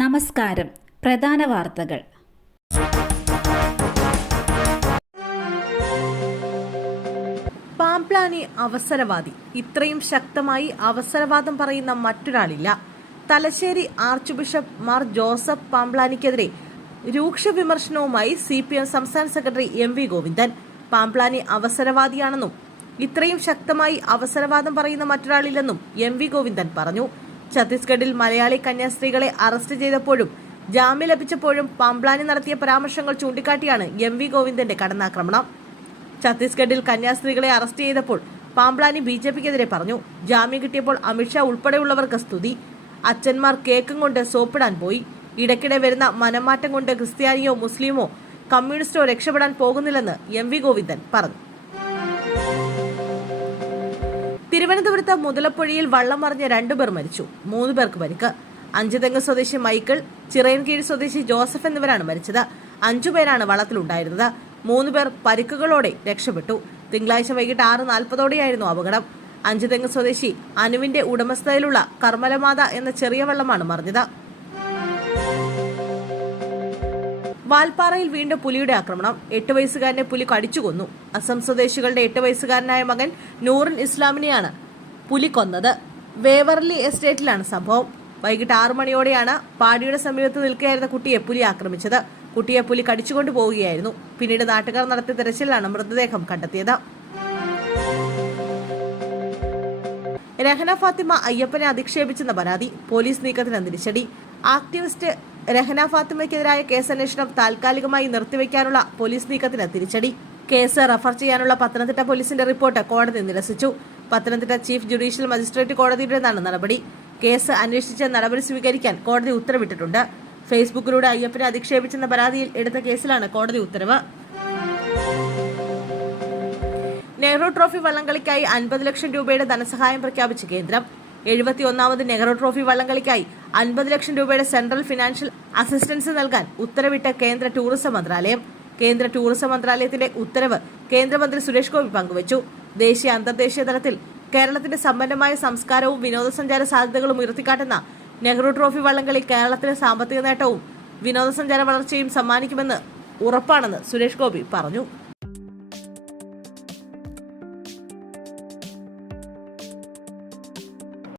നമസ്കാരം. പ്രധാന വാർത്തകൾ. പാംപ്ലാനി അവസരവാദി. ഇത്രയും ശക്തമായി അവസരവാദം പറയുന്ന മറ്റൊരാളില്ല. തലശ്ശേരി ആർച്ച് ബിഷപ്പ് മാർ ജോസഫ് പാംപ്ലാനിക്കെതിരെ രൂക്ഷ വിമർശനവുമായി CPM സംസ്ഥാന സെക്രട്ടറി MV ഗോവിന്ദൻ. പാംപ്ലാനി അവസരവാദിയാണെന്നും ഇത്രയും ശക്തമായി അവസരവാദം പറയുന്ന മറ്റൊരാളില്ലെന്നും MV ഗോവിന്ദൻ പറഞ്ഞു. ഛത്തീസ്ഗഡിൽ മലയാളി കന്യാസ്ത്രീകളെ അറസ്റ്റ് ചെയ്തപ്പോഴും ജാമ്യം ലഭിച്ചപ്പോഴും പാംപ്ലാനി നടത്തിയ പരാമർശങ്ങൾ ചൂണ്ടിക്കാട്ടിയാണ് MV ഗോവിന്ദന്റെ കടന്നാക്രമണം. ഛത്തീസ്ഗഡിൽ കന്യാസ്ത്രീകളെ അറസ്റ്റ് ചെയ്തപ്പോൾ പാംപ്ലാനി BJPക്കെതിരെ പറഞ്ഞു. ജാമ്യം കിട്ടിയപ്പോൾ അമിത്ഷാ ഉൾപ്പെടെയുള്ളവർക്ക് സ്തുതി. അച്ഛന്മാർ കേക്കും കൊണ്ട് സോപ്പിടാൻ പോയി. ഇടയ്ക്കിടെ വരുന്ന മനംമാറ്റം കൊണ്ട് ക്രിസ്ത്യാനിയോ മുസ്ലിമോ കമ്മ്യൂണിസ്റ്റോ രക്ഷപ്പെടാൻ പോകുന്നില്ലെന്ന് MV ഗോവിന്ദൻ പറഞ്ഞു. തിരുവനന്തപുരത്ത് മുതലപ്പുഴയിൽ വള്ളം മറിഞ്ഞ് 2 പേർ മരിച്ചു. 3 പേർക്ക് പരിക്ക്. അഞ്ചുതെങ്ങ് സ്വദേശി മൈക്കിൾ, ചിറയൻകീഴ് സ്വദേശി ജോസഫ് എന്നിവരാണ് മരിച്ചത്. 5 പേരാണ് വള്ളത്തിലുണ്ടായിരുന്നത്. 3 പേർ പരിക്കുകളോടെ രക്ഷപ്പെട്ടു. തിങ്കളാഴ്ച വൈകിട്ട് 6:40 അപകടം. അഞ്ചുതെങ്ങ് സ്വദേശി അനുവിന്റെ ഉടമസ്ഥതയിലുള്ള കർമ്മലമാത എന്ന ചെറിയ വള്ളമാണ് മറിഞ്ഞത്. വാൽപ്പാറയിൽ വീണ്ടും പുലിയുടെ ആക്രമണം. 8 വയസ്സുകാരനെ പുലി കടിച്ചു കൊന്നു. അസം സ്വദേശികളുടെ 8 വയസ്സുകാരനായ മകൻ നൂറുൻ ഇസ്ലാമിനെയാണ് പുലി കൊന്നത്. വേവർലി എസ്റ്റേറ്റിലാണ് സംഭവം. വൈകിട്ട് 6 മണിയോടെയാണ് പാടിയുടെ സമീപത്ത് നിൽക്കുകയായിരുന്ന കുട്ടിയെ പുലി ആക്രമിച്ചത്. കുട്ടിയെ പുലി കടിച്ചുകൊണ്ടു പോവുകയായിരുന്നു. പിന്നീട് നാട്ടുകാർ നടത്തിയ തെരച്ചിലാണ് മൃതദേഹം കണ്ടെത്തിയത്. രഹന ഫാത്തിമ അയ്യപ്പനെ അധിക്ഷേപിച്ചെന്ന പരാതി. പോലീസ് നീക്കത്തിന് തിരിച്ചടി. ആക്ടിവിസ്റ്റ് രഹന ഫാത്തിമയ്ക്കെതിരായ കേസന്വേഷണം താൽക്കാലികമായി നിർത്തിവെക്കാനുള്ള പോലീസ് നീക്കത്തിന് തിരിച്ചടി. കേസ് റഫർ ചെയ്യാനുള്ള പത്തനംതിട്ട പോലീസിന്റെ റിപ്പോർട്ട് കോടതി നിരസിച്ചു. പത്തനംതിട്ട ചീഫ് ജുഡീഷ്യൽ മജിസ്ട്രേറ്റ് കോടതിയുടേതാണ് നടപടി. കേസ് അന്വേഷിച്ച് നടപടി സ്വീകരിക്കാൻ കോടതി ഉത്തരവിട്ടിട്ടുണ്ട്. ഫേസ്ബുക്കിലൂടെ അയ്യപ്പനെ അധിക്ഷേപിച്ചെന്ന പരാതിയിൽ എടുത്ത കേസിലാണ് കോടതി ഉത്തരവ്. നെഹ്റു ട്രോഫി വള്ളംകളിക്കായി 50 ലക്ഷം രൂപയുടെ ധനസഹായം പ്രഖ്യാപിച്ച് കേന്ദ്രം. 71ാമത് നെഹ്റു ട്രോഫി വള്ളംകളിക്കായി 50 ലക്ഷം രൂപയുടെ സെൻട്രൽ ഫിനാൻഷ്യൽ അസിസ്റ്റൻസ് നൽകാൻ ഉത്തരവിട്ട കേന്ദ്ര ടൂറിസം മന്ത്രാലയം. കേന്ദ്ര ടൂറിസം മന്ത്രാലയത്തിന്റെ ഉത്തരവ് കേന്ദ്രമന്ത്രി സുരേഷ് ഗോപി പങ്കുവച്ചു. ദേശീയ അന്തർദേശീയ തലത്തിൽ കേരളത്തിന്റെ സമ്പന്നമായ സംസ്കാരവും വിനോദസഞ്ചാര സാധ്യതകളും ഉയർത്തിക്കാട്ടുന്ന നെഹ്റു ട്രോഫി വള്ളംകളി കേരളത്തിന് സാമ്പത്തിക നേട്ടവും വിനോദസഞ്ചാര വളർച്ചയും സമ്മാനിക്കുമെന്ന് ഉറപ്പാണെന്ന് സുരേഷ് ഗോപി പറഞ്ഞു.